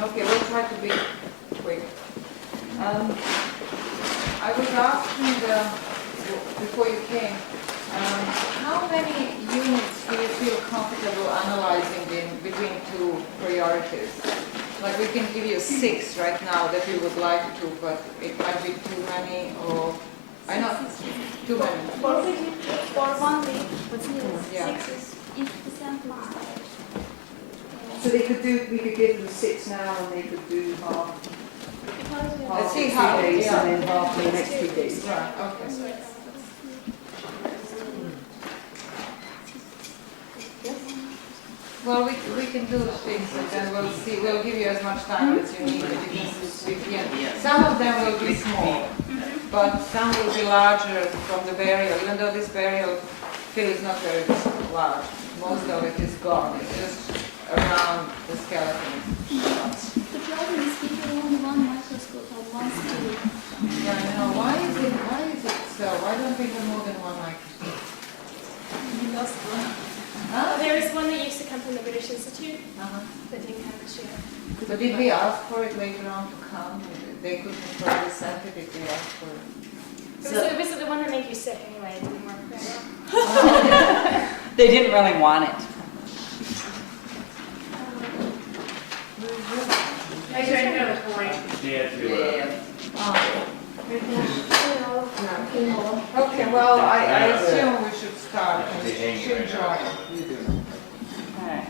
Okay, we'll try to be quick. I was asking before you came, how many units do you feel comfortable analyzing between two priorities? Like we can give you 6 right now that we would like to, but it might be too many, or I know too many. For 1 week, Yeah. 6 is 80% more. So they could do, we could give them 6 now and they could do half. Let's see in how- 2 days yeah. and then half in the next 3 days. Right, okay. Well, we can do things and then we'll see, we'll give you as much time as you need. Some of them will be small, but some will be larger from the burial, even though this burial field is not very large. Most of it is gone, it's just around the skeleton. The problem is people only one microscope on one scale. Yeah, I know. Why is it so? Why don't we have more than one microscope? We lost one. Huh? There was one that used to come from the British Institute Uh-huh. that didn't come this year. But did we ask for it later on to come? They couldn't probably send it if we asked for it. It was the one that made you sick anyway. It didn't work very well. They didn't really want it. I turned it over for Okay, well, I assume we should start. We should join. Alright.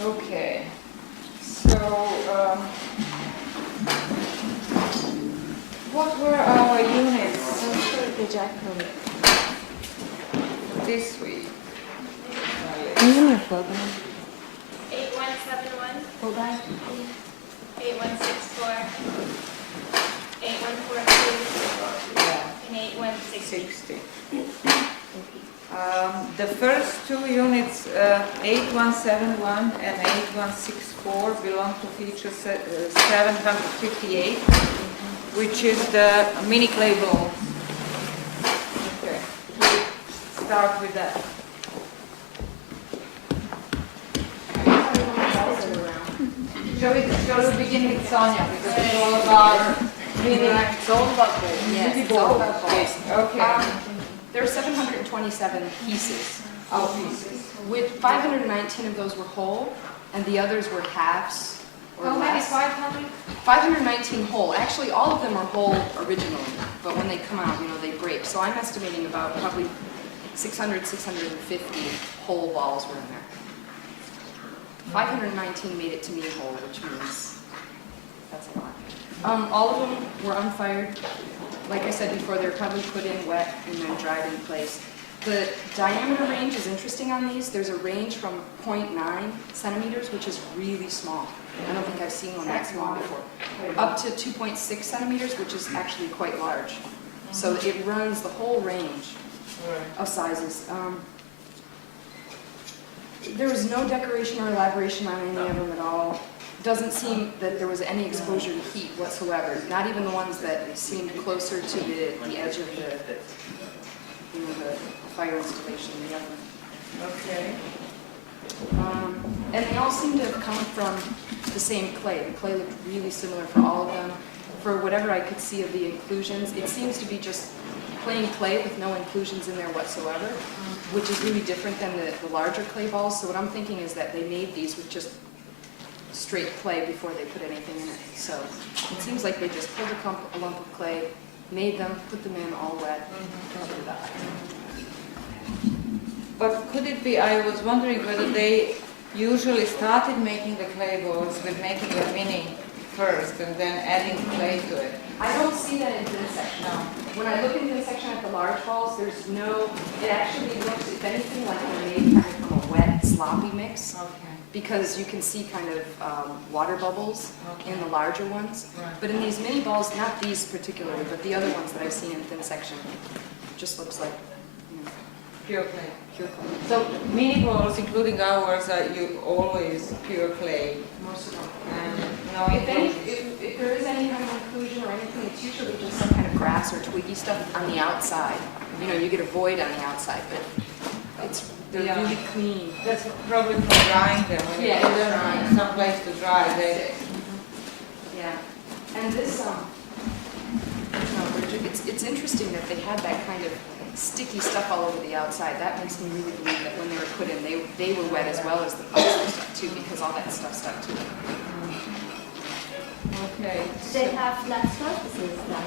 Okay. So, what were our units this week? 8171, Go back. 8164, 8142, Yeah. and 8160. 60. The first 2 units, 8171 and 8164, belong to feature 758, which is the mini clay balls. Okay, we'll start with that. Shall we begin with Sonia, because it's all about mini. It's all about gold. Yes, it's all about gold. Okay. There are 727 pieces, All pieces. with 519 of those were whole, and the others were halves or How many? less. 500? 519 whole. Actually, all of them are whole originally, but when they come out, they break. So I'm estimating about probably 600, 650 whole balls were in there. 519 made it to me whole, which means that's a lot. All of them were unfired. Like I said before, they're probably put in wet and then dried in place. The diameter range is interesting on these. There's a range from 0.9 centimeters, which is really small. I don't think I've seen one that small before. Up to 2.6 centimeters, which is actually quite large. So it runs the whole range of sizes. There was no decoration or elaboration on any of them at all. Doesn't seem that there was any exposure to heat whatsoever. Not even the ones that seemed closer to the edge of the fire installation in the oven. Okay. And they all seem to have come from the same clay. The clay looked really similar for all of them. For whatever I could see of the inclusions, it seems to be just plain clay with no inclusions in there whatsoever, which is really different than the larger clay balls. So what I'm thinking is that they made these with just straight clay before they put anything in it. So it seems like they just pulled a lump of clay, made them, put them in all wet, and did that. But could it be, I was wondering whether they usually started making the clay balls with making a mini first and then adding clay to it. I don't see that in this section. No. When I look into the section at the large balls, there's no, it actually looks, if anything, like they're made kind of from a wet, sloppy mix. Okay. Because you can see kind of water bubbles in the larger ones. Right. But in these mini balls, not these particularly, but the other ones that I've seen in thin section, just looks like Pure clay. pure clay. So mini balls, including ours, are you always pure clay. Most of them. And no If there is any kind of inclusion or anything, it's usually just some kind of grass or twiggy stuff on the outside. You get a void on the outside, but it's They're Yeah. really clean. That's probably for drying them. When Yeah, you put it's them drying. in some place to dry, they. Yeah, and this, it's interesting that they had that kind of sticky stuff all over the outside. That makes me really believe that when they were put in, they were wet as well as the box and stuff too, because all that stuff stuck to them. Okay. Do they have flat surfaces then?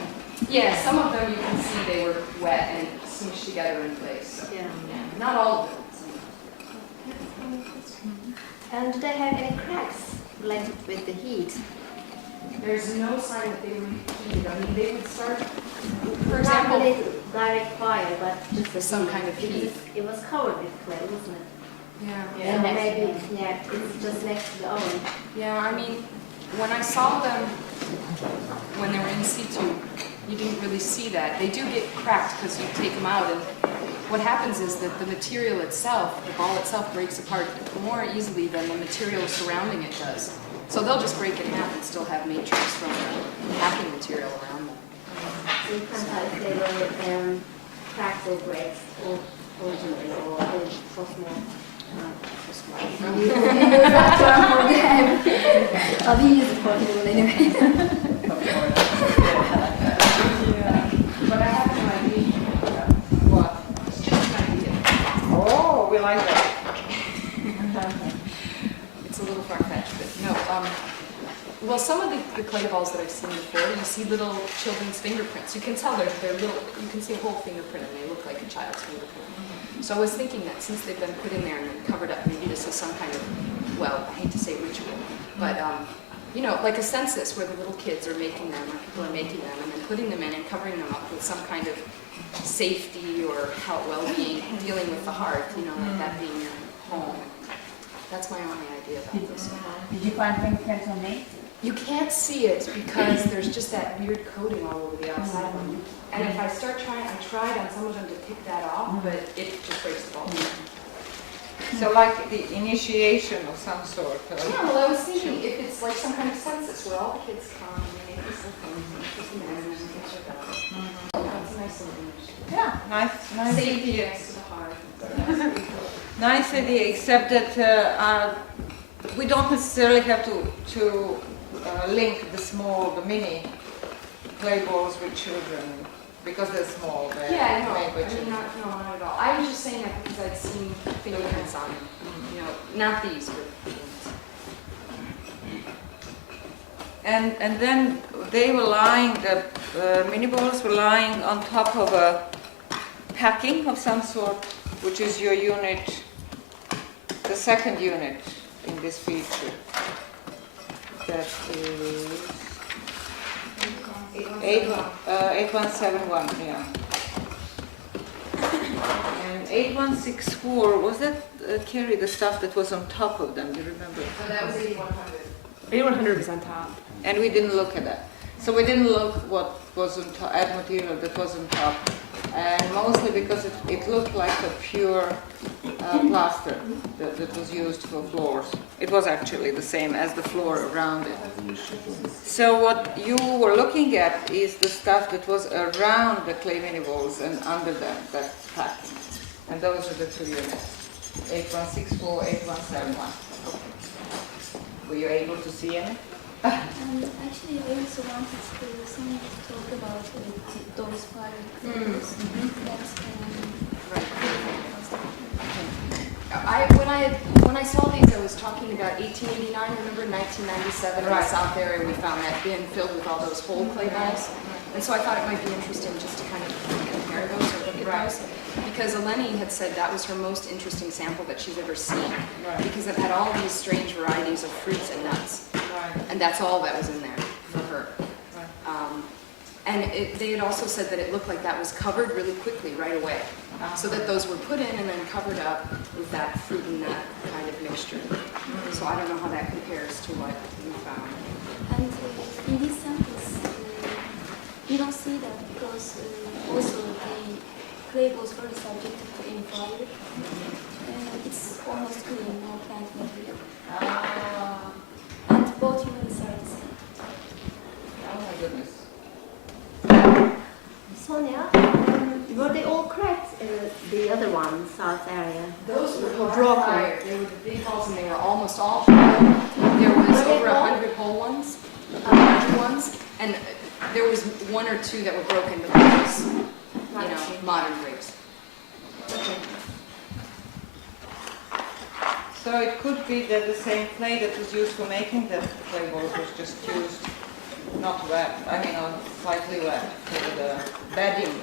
Yeah, some of them you can see they were wet and smushed together in place. Yeah. Not all of them. And do they have any cracks related with the heat? There's no sign that they were heated. I mean, they would start, for Not example, related to direct fire, but just the some heat. kind of heat. It was covered with clay, wasn't it? Yeah. And maybe, yeah, it's just next to the oven. Yeah, I mean, when I saw them when they were in situ, you didn't really see that. They do get cracked because you take them out, and what happens is that the material itself, the ball itself, breaks apart more easily than the material surrounding it does. So they'll just break in half and still have matrix from the packing material around them. So you can't tell if they were cracked or breaks originally, or they so small. We use that term for them. Oh, we use it for people anyway. But I have no idea. What? It's just an idea. Oh, we like that. It's a little far-fetched, but no. Well, some of the clay balls that I've seen before, you see little children's fingerprints. You can tell they're little. You can see a whole fingerprint, and they look like a child's fingerprint. So I was thinking that since they've been put in there and then covered up, maybe this is some kind of, well, I hate to say ritual, but you know, like a census where the little kids are making them, or people are making them, and then putting them in and covering them up with some kind of safety or health, well-being, dealing with the heart, you know, like that being your home. That's my only idea about this. Did you find fingerprints on me? You can't see it because there's just that weird coating all over the outside of them. And if I start trying, I tried on some of them to pick that off, but it just breaks the ball. So like the initiation of some sort. Yeah, well, I was thinking if it's like some kind of census where all the kids come and they make this little thing, and things like that. It's a nice little image. Yeah, nice Safety idea. next to the heart. Nice idea, except that we don't necessarily have to link the mini clay balls with children because they're small. They're Yeah, no, made I by mean, children. not at all. I was just saying that because I'd seen fingerprints on them. You know, not these, but. And then they were lying, the mini balls were lying on top of a packing of some sort, which is your unit, the second unit in this feature. That is 8171, yeah. And 8164, was that Carrie, the stuff that was on top of them, do you remember? So that was 8100. 8100 is on top. And we didn't look at that. So we didn't look what was on top, at material that was on top. And mostly because it looked like a pure plaster that was used for floors. It was actually the same as the floor around it. So what you were looking at is the stuff that was around the clay mini balls and under them, that packing. And those are the two units, 8164, 8171. Were you able to see any? Actually, I also wanted to talk about those fire clothes. When I saw these, I was talking about 1889. Remember, 1997 in the South area, we found that bin filled with all those whole clay balls. And so I thought it might be interesting just to kind of compare those or look at those. Because Eleni had said that was her most interesting sample that she's ever seen. Because it had all these strange varieties of fruits and nuts. And that's all that was in there for her. And they had also said that it looked like that was covered really quickly right away. So that those were put in and then covered up with that fruit and nut kind of mixture. So I don't know how that compares to what we found. And in these samples, you don't see that because also the clay was very subjected to infrared. It's almost clean, no plant material. And both units are the same. Oh my goodness. Sonia, were they all cracked in the other one, south area? Those fired. They were the big balls, and they were almost all hollow. There was over 100 whole ones, larger ones, and there was one or two that were broken, but that was, modern grapes. So it could be that the same clay that was used for making the clay balls was just used not wet, slightly wet for the bedding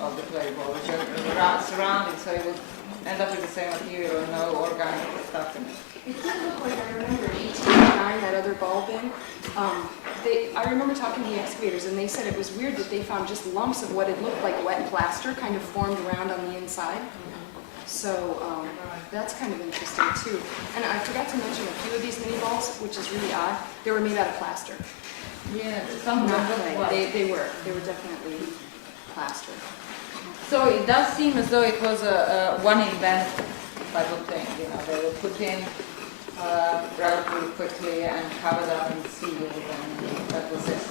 of the clay balls, surrounding, so it would end up with the same material and no organic stuff in it. It did look like, I remember 1889, that other ball bin. I remember talking to the excavators, and they said it was weird that they found just lumps of what had looked like wet plaster kind of formed around on the inside. So that's kind of interesting too. And I forgot to mention a few of these mini balls, which is really odd. They were made out of plaster. Yeah, some of them Not look clay. white. They were definitely plaster. So it does seem as though it was a one event type of thing. They were put in relatively quickly and covered up and sealed, and that was it.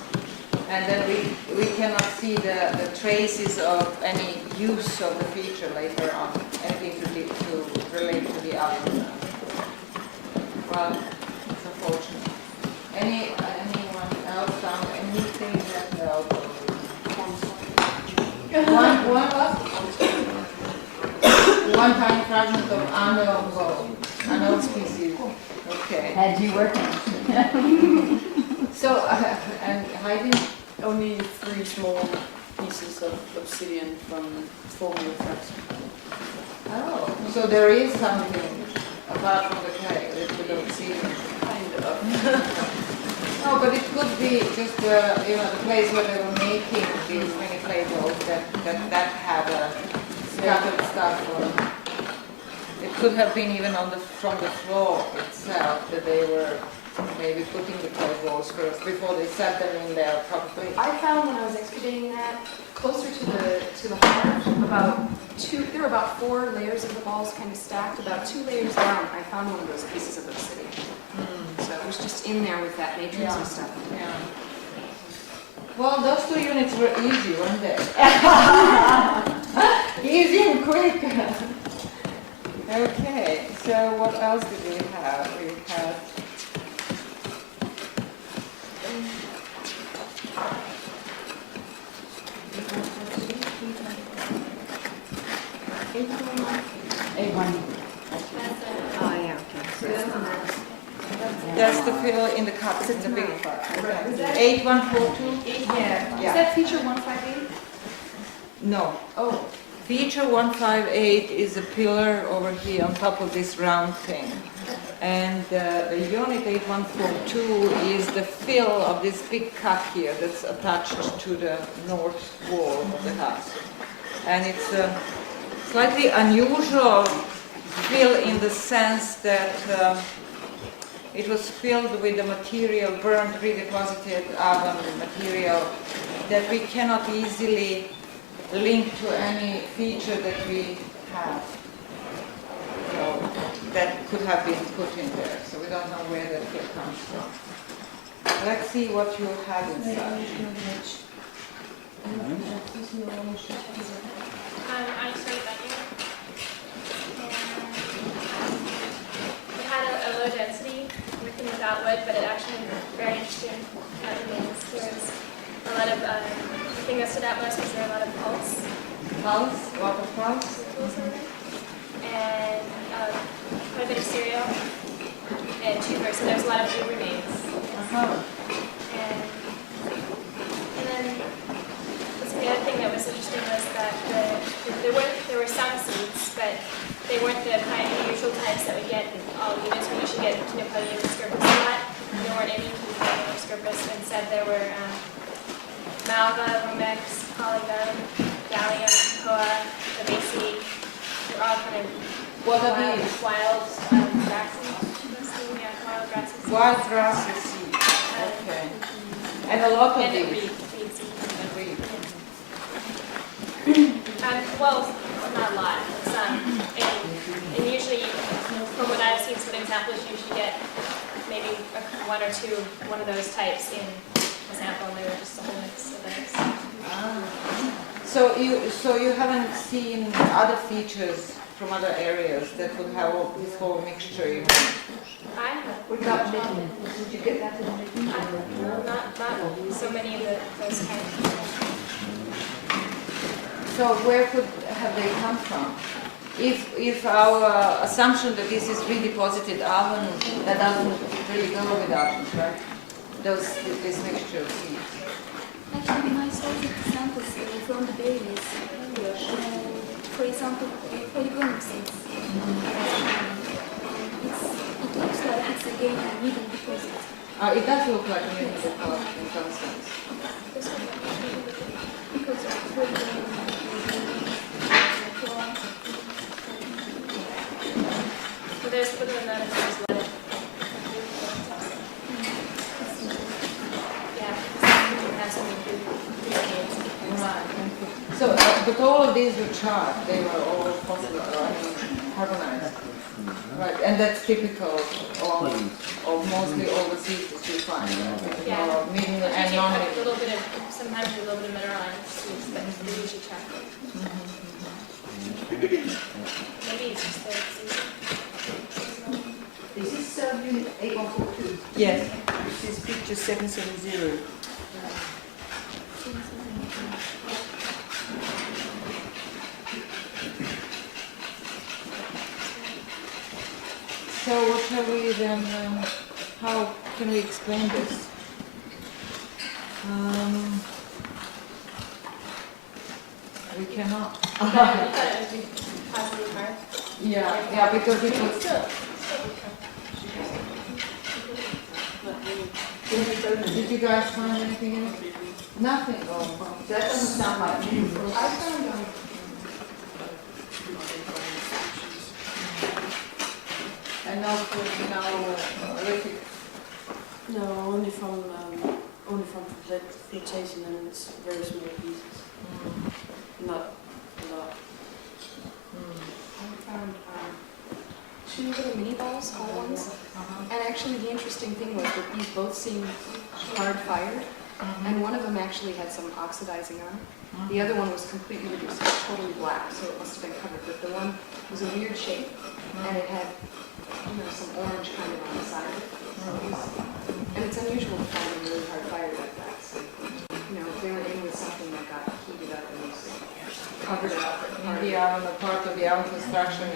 And then we cannot see the traces of any use of the feature later on, anything to relate to the oven. Well, it's unfortunate. Anyone else found anything that helped? One tiny fragment of unknown species. Okay. Had you working? So, and Heidi? Only 3 small pieces of obsidian from former effects. Oh, so there is something apart from the clay that we don't see. Kind of. No, but it could be just the place where they were making these mini clay balls that had a scattered stuff on. It could have been even from the floor itself that they were maybe putting the clay balls first before they set them in there properly. I found when I was excavating that, closer to the heart, there were about 4 layers of the balls kind of stacked. About 2 layers down, I found one of those pieces of obsidian. So it was just in there with that matrix and stuff. Yeah. Well, those 2 units were easy, weren't they? Easy and quick. Okay, so what else did we have? We had that's the fill in the cups in the big part. 8142? Yeah. Yeah. Is that feature 158? No. Oh. Feature 158 is a pillar over here on top of this round thing. And the unit 8142 is the fill of this big cut here that's attached to the north wall of the house. And it's a slightly unusual fill in the sense that it was filled with the material, burnt, redeposited oven material that we cannot easily link to any feature that we have. So that could have been put in there. So we don't know where that fill comes from. Let's see what you have inside. I started that year. It had a low density with and without wood, but it actually very interesting remains. There was a lot of, the thing that stood out most was there were a lot of pulse. Pulse? What of pulse? And quite a bit of cereal and tuber, so there's a lot of food remains. And then the other thing that was interesting was that there were some seeds, but they weren't the kind of usual types that we get in all units. We usually get Chenopodium and Scirpus a lot. There weren't any Chenopodium or Scirpus. Instead, there were Malva, Rumex, Polygon, Gallium, Koa, the Basie. They're all kind of What are these? wild grasses. Yeah, wild grasses. Wild grasses seed. Okay. And a lot of And these. reed seed. And reed. Well, not a lot, some. And usually, from what I've seen, some examples, you usually get maybe 1 or 2 one of those types in a sample, and they were just a whole mix of those. So you haven't seen other features from other areas that would have all, this whole mixture, you know? What about knitting? Did you get that in knitting? No, not so many of those kinds. So where could have they come from? If our assumption that this is redeposited oven, that doesn't really go with ovens, right? This mixture of seeds. Actually, my source examples from the babies, for example, polygonal seeds. It looks like it's again a hidden deposit. It does look like a hidden deposit in some sense. Because of polygonal. But there's further than that, there's lead. Yeah, it has some good remains. Right. So, but all of these were charred. They were all carbonized. Right, and that's typical of mostly all the seeds that you find. Yeah. Meaning But and usually non have a little bit of, sometimes a little bit of mineralized seeds, but they usually chocolate. Maybe it's just the seed. Is this unit 8142? Yes. This is picture 770. So what shall we then, how can we explain this? We cannot. You thought it would be possibly hard. Yeah, because it was... Did you guys find anything in it? Nothing. Oh, That doesn't sound like me. I found them. And now, electric. No, only from flotation, and it's very small pieces. Not a lot. I found two little mini balls, whole ones. And actually the interesting thing was that these both seemed hard fired, and one of them actually had some oxidizing on it. The other one was completely reduced, it was totally black, so it must have been covered. But the one was a weird shape, and it had, some orange kind of on the side of it. So it was, and it's unusual to find them really hard fired like that. So, if they were in with something that got heated up and was covered up. In the oven, a part of the oven construction,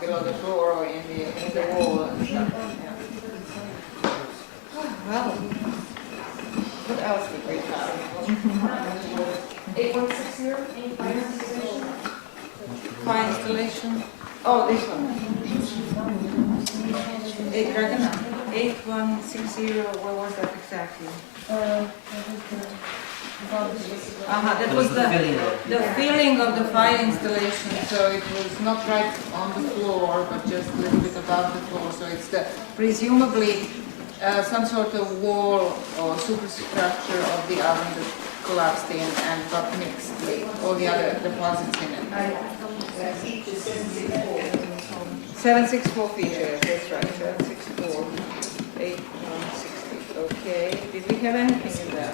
below the floor or in the wall and stuff. Yeah. Well, what else did we have? 8160? Fire installation. Oh, this one. 8160, what was that exactly? That was the filling of the fire installation, so it was not right on the floor, but just a little bit above the floor. So it's presumably some sort of wall or superstructure of the oven that collapsed in and got mixed with all the other deposits in it. 764 features, that's right, 764, 8160. Okay, did we have anything in there?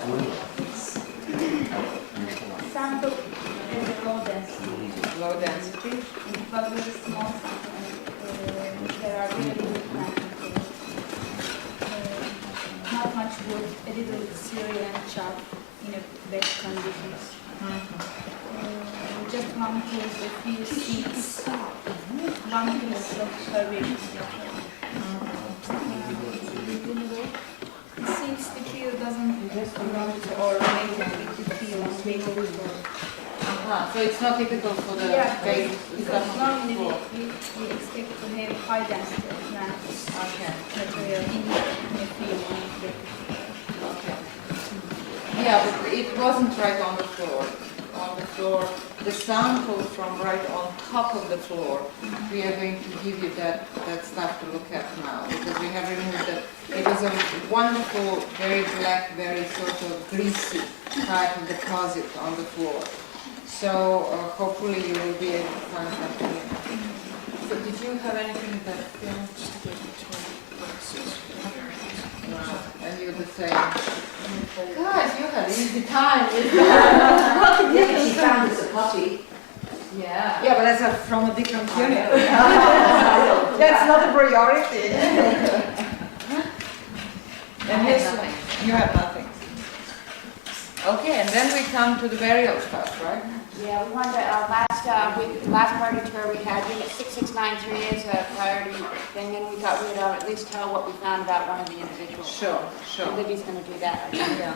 Sample is low density, Low density. but with a small sample, there are really good plant materials. Not much wood, a little cereal and chop in a bad conditions. Just one case of few seeds, one piece of herbage. Since the peel doesn't rot or make it with the peel, So it's not typical for the baked because stuff. normally we expect to have high density of plant Okay. material in the peel. Okay. Yeah, but it wasn't right on the floor. On the floor, the sample from right on top of the floor, we are going to give you that stuff to look at now, because we have removed that. It was a wonderful, very black, very sort of greasy type of deposit on the floor. So hopefully you will be able to find something. So did you have anything in that film? Wow. And you're the same. Guys, you had an easy time. Yeah, she found us a potty. Yeah. Yeah. Yeah, but that's from a different unit. That's not a priority. And here's you have nothing. Okay, and then we come to the burial stuff, right? Yeah, we wanted, last party tour, we had unit 6693 as a priority thing, and we thought we'd at least tell what we found about one of the individuals. Sure, sure. Libby's gonna do that. Yeah.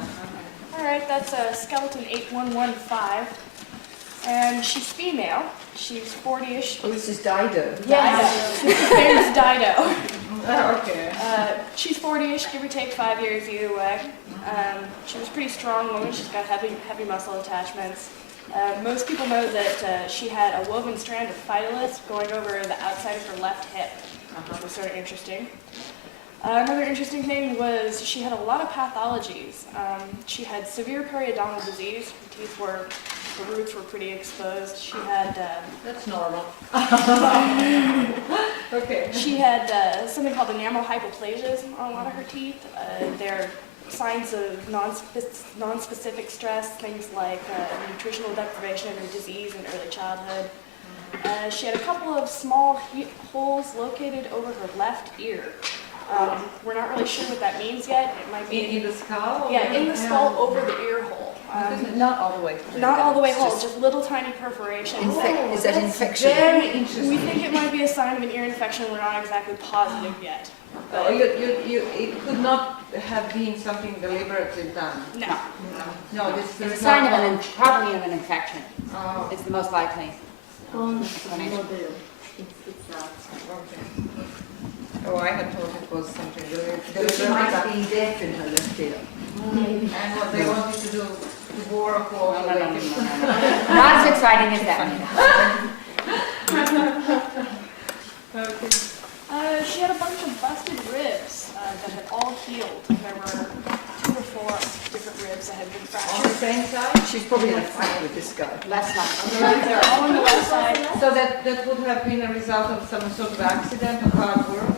All right, that's a skeleton 8115, and she's female. She's 40-ish. Oh, this is Dido. Yes. Famous Dido. Okay. She's 40-ish, give or take 5 years either way. She was a pretty strong woman. She's got heavy muscle attachments. Most people know that she had a woven strand of phytoliths going over the outside of her left hip, which was sort of interesting. Another interesting thing was she had a lot of pathologies. She had severe periodontal disease. Her roots were pretty exposed. She had... That's normal. Okay. She had something called enamel hypoplasias on a lot of her teeth. They're signs of non-specific stress, things like nutritional deprivation or disease in early childhood. She had a couple of small holes located over her left ear. We're not really sure what that means yet. It might be In the skull? yeah, in the skull over the ear hole. Not all the way through. Not all the way whole, just little tiny perforations. Is that infection? Very We interesting. think it might be a sign of an ear infection. We're not exactly positive yet. It could not have been something deliberately done. No. No, this It's a is sign not. of probably of an infection. Oh, It's the most likely. okay. Oh, I had thought it was something She might have been deaf in her left ear. And what they wanted to do, to bore a hole. No. Not as exciting as that. Okay. She had a bunch of busted ribs that had all healed. There were 2 or 4 different ribs that had been On the fractured. same side? She's probably in a fight with this guy. Left side. They're all on the left side. So that would have been a result of some sort of accident or hard work?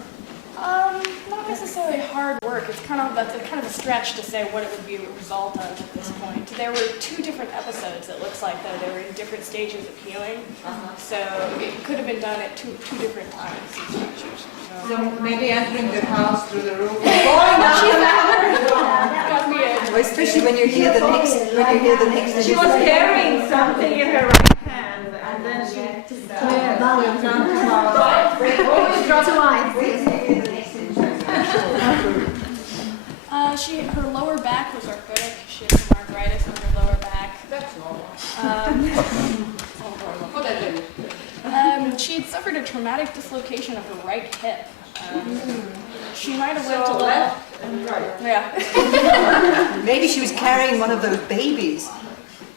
Not necessarily hard work. It's kind of a stretch to say what it would be a result of at this point. There were 2 different episodes. It looks like though they were in different stages of healing. So it could have been done at two different times. These fractures. So maybe entering the house through the roof. Got me a- Well, especially when you hear the next. She was carrying something in her right hand, and then she her lower back was arthritic. She had some arthritis in her lower back. That's normal. She had suffered a traumatic dislocation of her right hip. She might have went So to left and right. Yeah. Maybe she was carrying one of those babies.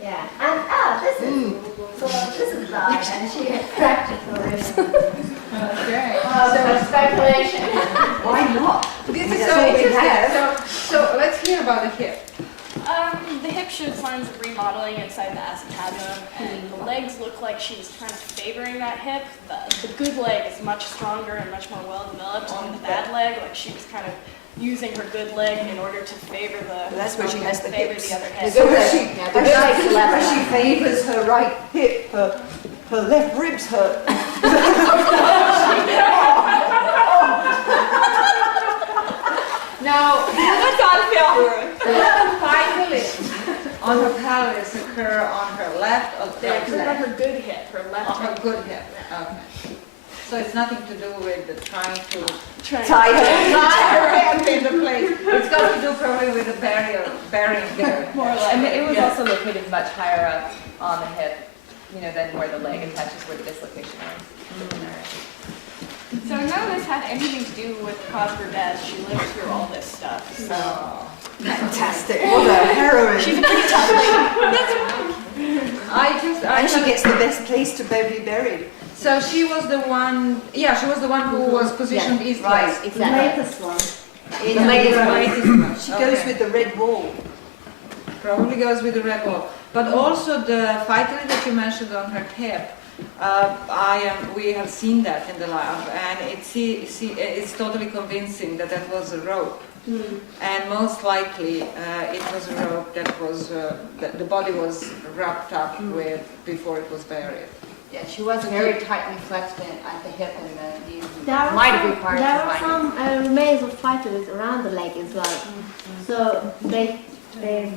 Yeah, and this is Bob, and she had fractured her wrist. Okay. So speculation. Why not? This That's is all so we interesting. have. So let's hear about the hip. The hip showed signs of remodeling inside the acetabulum, and the legs look like she was kind of favoring that hip. The good leg is much stronger and much more well developed than the bad leg. Like she was kind of using her good leg in order to favor the. That's where she has the favor hips. the other hip. So where she favours her right hip, her left ribs hurt. Now, phytoliths on her pelvis occur on her left or They right occurred on leg? her good hip, her left On her hip. good hip. Okay. So it's nothing to do with the trying to Tie her. tie her hip into place. It's got to do probably with the bearing there. More like And it was yeah. also located much higher up on the hip, than where the leg attaches where the dislocation is. So none of this had anything to do with the cause of her death. She lived through all this stuff. So Fantastic. What a heroine. she's a pretty tough lady. And she gets the best place to be buried. So she was the one, she was the one who was positioned east-west. Right. The latest one. In The latest one. She goes Okay. with the red wall. Probably goes with the red wall. But also the phytolith that you mentioned on her hip, we have seen that in the lab, and it's totally convincing that that was a rope. And most likely it was a rope that was that the body was wrapped up with before it was buried. Yeah, she was very tightly flexed at the hip and the knee. There are Might have some, required there some are some remains of fighters around the leg as well. So they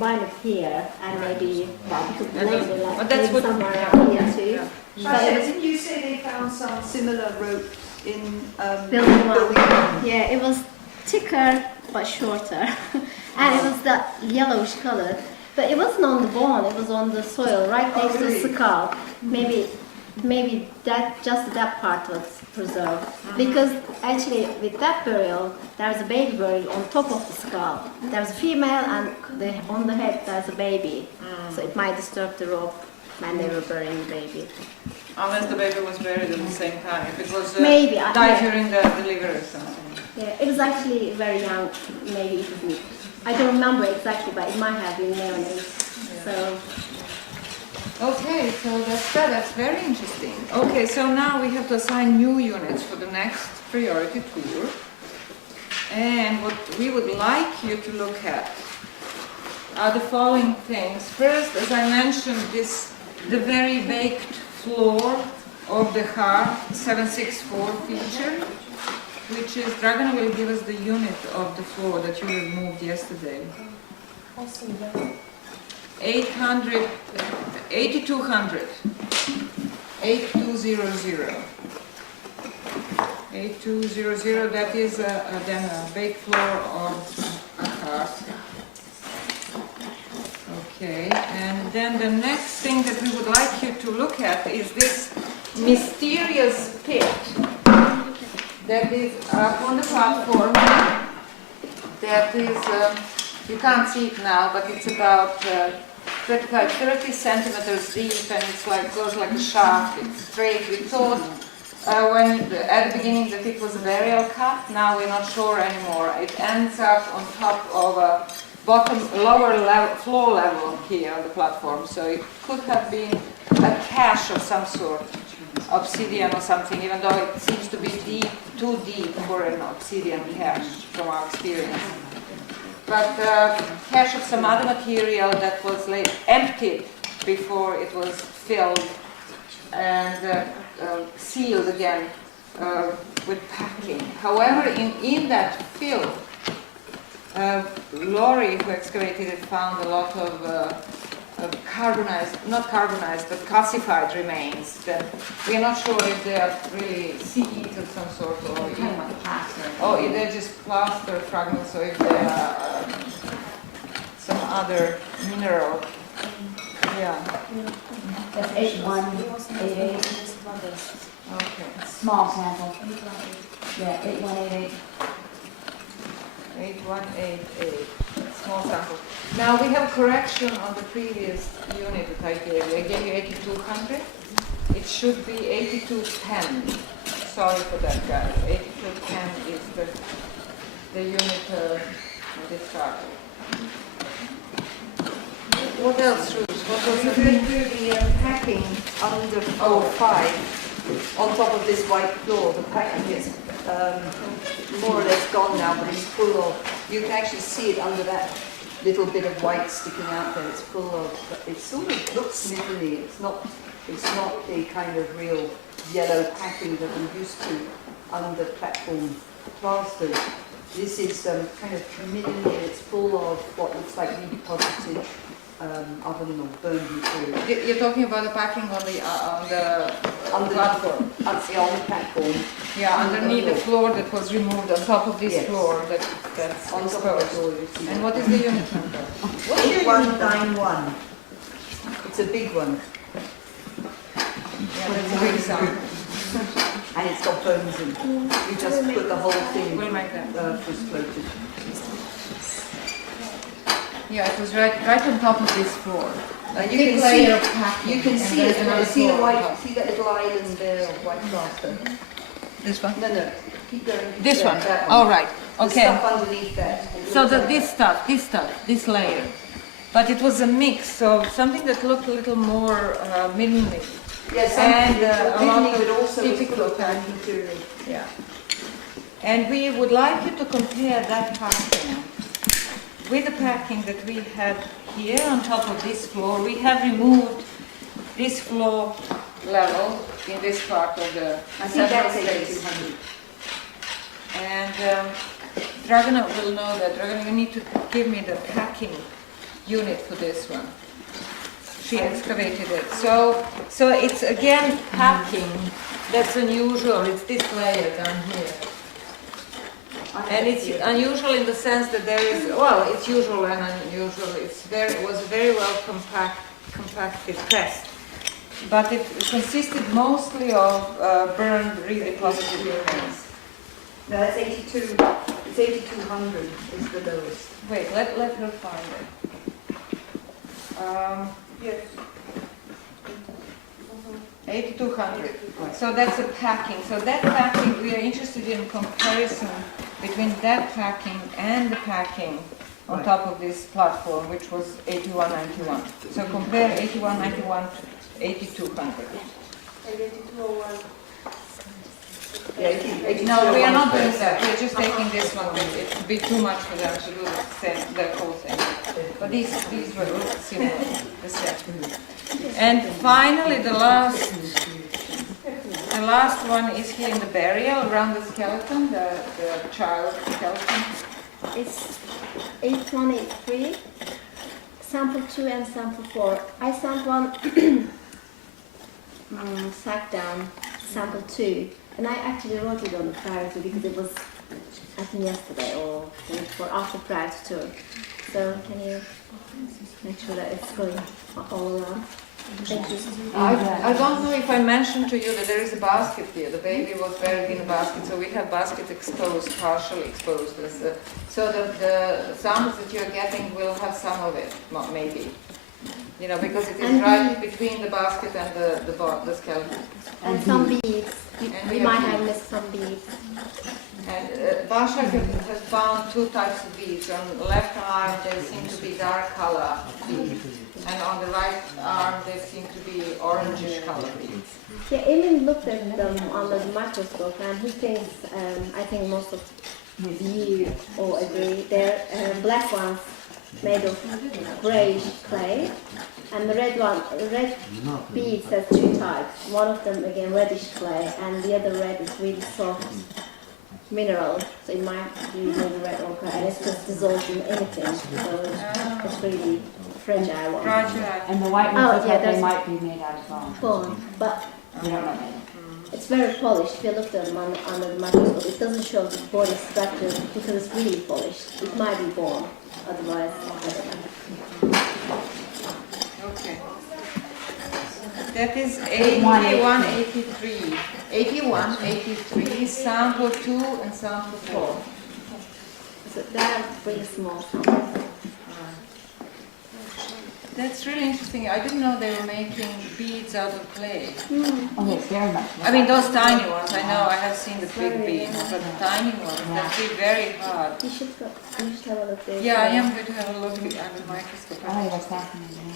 bind it here and maybe took the legs but like that's maybe what- somewhere around here too. Sasha, didn't you say they found some similar rope in Building one. building one? Yeah, it was thicker but shorter, and it was that yellowish color. But it wasn't on the bone; it was on the soil, right next to the skull. Maybe that just that part was preserved. Because actually, with that burial, there's a baby burial on top of the skull. There's a female, and on the head there's a baby. So it might disturb the rope when they were burying the baby. Unless the baby was buried at the same time. If it was Maybe, died yeah. during the delivery or something. Yeah, it was actually very young. Maybe it was. I don't remember exactly, but it might have been neonate. So. Okay, so that's very interesting. Okay, so now we have to assign new units for the next priority tour. And what we would like you to look at are the following things. First, as I mentioned, the very baked floor of the HotH 764 feature, which is, Dragana will give us the unit of the floor that you removed yesterday. 8200. 8200. 8200, that is then a baked floor of a HotH. Okay, and then the next thing that we would like you to look at is this mysterious pit that is up on the platform. That is, you can't see it now, but it's about 30 centimeters deep, and it's like goes like a shaft. It's straight. We thought at the beginning that it was a burial cut. Now we're not sure anymore. It ends up on top of a lower level, floor level here on the platform. So it could have been a cache of some sort, obsidian or something, even though it seems to be too deep for an obsidian cache from our experience. But cache of some other material that was emptied before it was filled and sealed again with packing. However, in that fill, Laurie, who excavated it, found a lot of not carbonized, but calcified remains that we are not sure if they are really seeds of some sort or if they're just plaster fragments or if they are some other mineral. Yeah. That's 8188. Okay. Small sample. Yeah, 8188. 8188. Small sample. Now we have correction on the previous unit that I gave you. I gave you 8200. It should be 8210. Sorry for that, guys. 8210 is the unit this chart. What else, Ruth? What was We it? go through the packing under floor 5 on top of this white floor. The packing is more or less gone now, but it's full of, you can actually see it under that little bit of white sticking out there. It's full of, it sort of looks minerally. It's not the kind of real yellow packing that we're used to under platform plasters. This is kind of minerally, it's full of what looks like redeposited oven or burned material. You're talking about the packing on the platform. On the platform. Yeah, underneath the floor that was removed, on top of this Yes. floor that's On top of the exposed. floor, you see And that. what is the unit number? 8191. It's a big one, Yeah, that's a big sound. and it's got bones in it. You just put the whole thing We'll make that. just floated. Yeah, it was right on top of this floor. You Thick can layer see, of packing, you can and see there's it. another See the floor on white, top. see that little island there of white plaster. This one? No, keep going. This one? That All right. The Okay. stuff underneath that. It So looks like this layer. But it was a mix of something that looked a little more minty. yes, and, a lot but of also was typical full of packing. material. Yeah. And we would like you to compare that packing with the packing that we had here on top of this floor. We have removed this floor level in this part of the I think central that's space. 8200. And Dragana will know that. Dragana, you need to give me the packing unit for this one. She excavated it. So it's again packing that's unusual. It's this layer down here. And it's unusual in the sense that there is, well, it's usual and unusual. It was very well compacted, pressed. But it consisted mostly of burned, redeposited remains. No, that's 82. It's 8200 is the lowest. Wait, let her find it. Yes. 8200. So that's a packing. So that packing, we are interested in comparison between that packing and the packing on Right. top of this platform, which was 8191. So compare 8191 to 8200. Yeah, No, we are not doing that. We are just taking this one. It would be too much for them to do the whole thing. But these were similar, the same. And finally, the last one is here in the burial around the skeleton, the child skeleton. It's 8183, sample 2 and sample 4. I sent one sack down, sample 2, and I actually wrote it on the priority because it was, I think, yesterday or the week before, after prior to tour. So can you make sure that it's going all around? Thank you. I don't know if I mentioned to you that there is a basket here. The baby was buried in a basket, so we have basket exposed, partially exposed. So the samples that you're getting will have some of it, maybe. You know, because it is right between the basket and the skeleton. And some beads. And We might have missed some beads. And BACH has found two types of beads. On the left arm, they seem to be dark color beads. And on the right arm, they seem to be orangish color beads. Yeah, Eamon looked at them under the microscope, and he thinks, I think most of you all agree, they're black ones made of grayish clay, and the red beads has two types. One of them again reddish clay, and the other red is really soft mineral, so it might be maybe red or clay, and it's just dissolved in anything, so it's really fragile one. And the white ones, yeah, they there's might be made out of bone. bone, but We don't know. it's very polished. If you look at them under the microscope, it doesn't show the body structure because it's really polished. It might be bone, otherwise, I don't know. Okay. That is 81, 83. 81, 83, sample 2 and sample 4. So they're really small samples. That's really interesting. I didn't know they were making beads out of clay. Okay, very much. I mean, those tiny ones, I know, I have seen the big beads, but the tiny ones, that'd be very hard. You should have a look there. Yeah, I am going to have a look at the microscope. Oh, that's fascinating.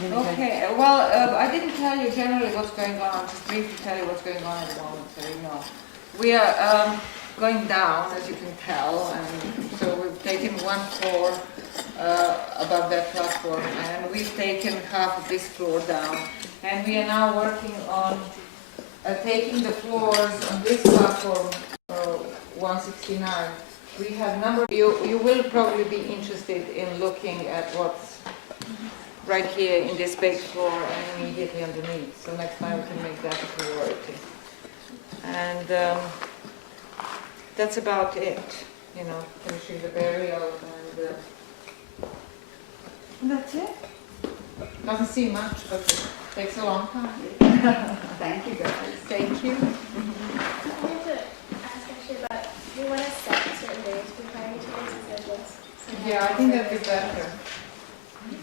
Really good. Okay, well, I didn't tell you generally what's going on. I'll just briefly tell you what's going on at the moment, so you know. We are going down, as you can tell, and so we've taken 1 floor above that platform, and we've taken half of this floor down, and we are now working on taking the floors on this platform 169. We have you will probably be interested in looking at what's right here in this base floor and immediately underneath. So next time we can make that a priority. And that's about it, you know, finishing the burial and that's it. Doesn't seem much, but it takes a long time. Thank you, guys. Thank you. I wanted to ask actually about, do you want to set certain days for priority tours instead of just? Yeah, I think that'd be better.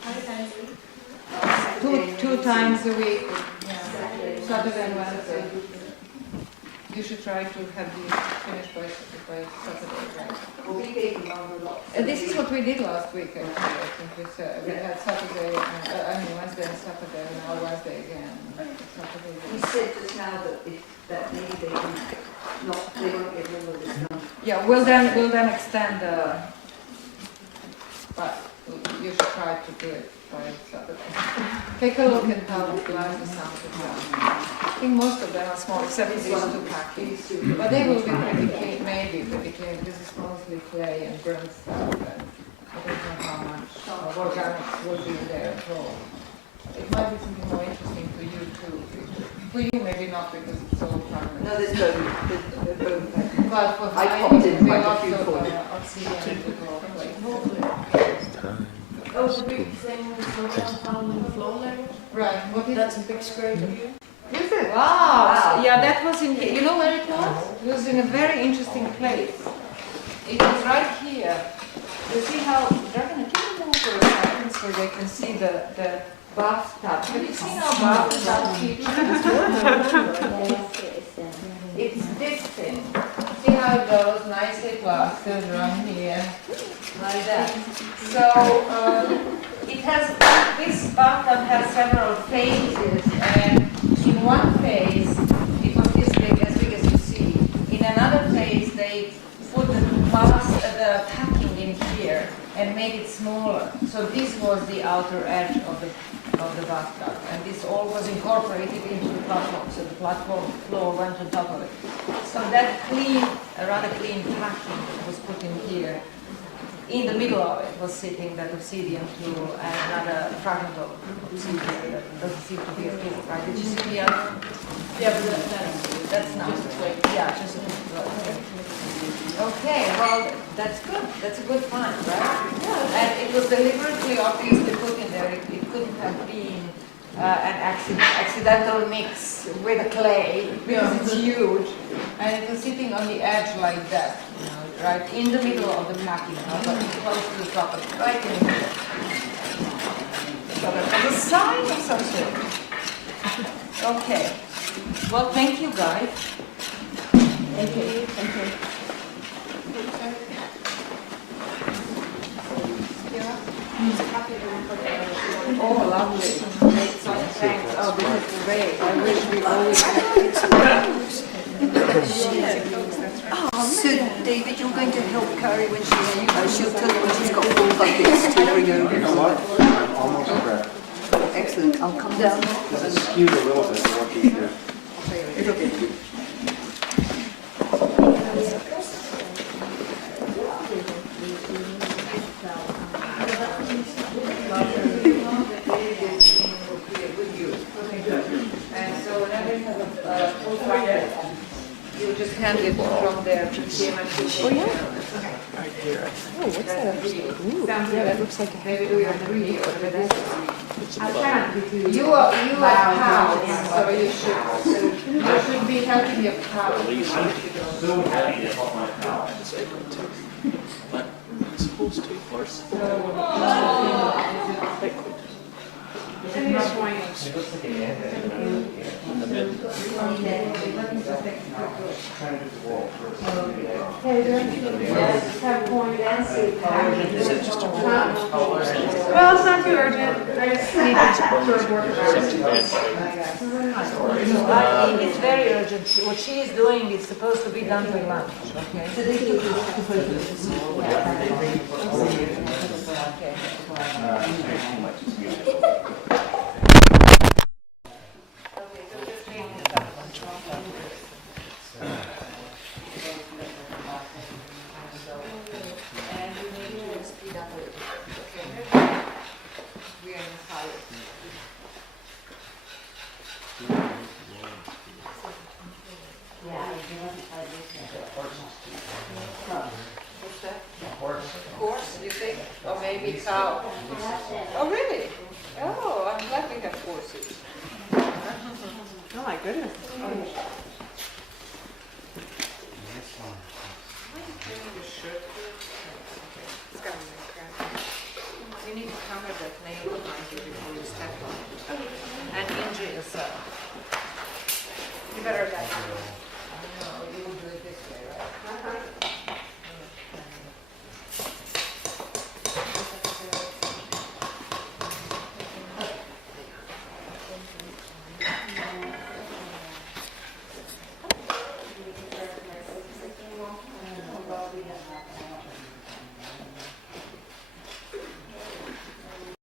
How many times a week? Two times a week. Yeah. Saturday and Wednesday. You should try to have these finished by Saturday, right? We'll be taking over a lot. This is what we did last week, actually. I think we had Saturday, Wednesday and Saturday, and now Wednesday again. Saturday. We said just now that maybe they can they won't get rid of this done. Yeah, we'll then extend but you should try to do it by Saturday. Take a look at how the glasses sound. I think most of them are small, except these two packing. But they will be pretty clean, maybe pretty clean, because it's mostly clay and burnt stuff. And I don't know how much organics will be there at all. It might be something more interesting for you too. For you, maybe not, because it's so permanent. No, there's both. But for I finding, popped in we quite a also few for you. obsidian with Oh, the big thing that's found on the floor level? Right, what is That's a big scrape here. Is it? Wow. Yeah, that was in here. You know where it was? It was in a very interesting place. It was right here. You see how, they're going to keep them for a second so they can see the bathtub. Have you seen our bathtub feature? It's this thing. See how it goes, nicely plastered around here, like that. So it has, this bathtub has several phases, and in one phase it was this big as you see. In another phase they put the packing in here and made it smaller. So this was the outer edge of the bathtub, and this all was incorporated into the platform, so the platform floor went on top of it. So that clean, rather clean packing was put in here. In the middle of it was sitting that obsidian tool and another fragment of obsidian that doesn't seem to be a piece, right? Did you see the other? Yeah, but That's not. just a twig. Yeah, just a twig. Okay, well, that's good. That's a good find, right? Yeah. And it was deliberately obviously put in there. It couldn't have been an accidental mix with a clay because it's huge. And it was sitting on the edge like that, you know, right in the middle of the packing, but close to the top of it, right in the middle. So that was a sign of some sort. Okay. Well, thank you, guys. Thank you. Thank you. Oh, lovely. Thanks. Oh, this is great. I wish we always So, David, you're going to help Carrie when she'll tell you when she's got 4 buckets to bring over. You know what? I'm almost prepped. Excellent. I'll come down. This is skewed a little bit to what you do. It's okay. And so whenever you have a full bucket, you just hand it from there to him and to him. Oh, what's that? Ooh, yeah, that looks like a Maybe do your 3 or whatever. You are pals, so you should be helping your pals. But it's supposed to, of course. Well, it's not too urgent. I just need to sort of work around it. It's very urgent. What she is doing is supposed to be done by lunch. Okay. Horse, you think? Or maybe cow? Oh, really? Oh, I'm glad we have horses. Oh my goodness. You need to cover that nail behind you before you step on it. And injure yourself. You better get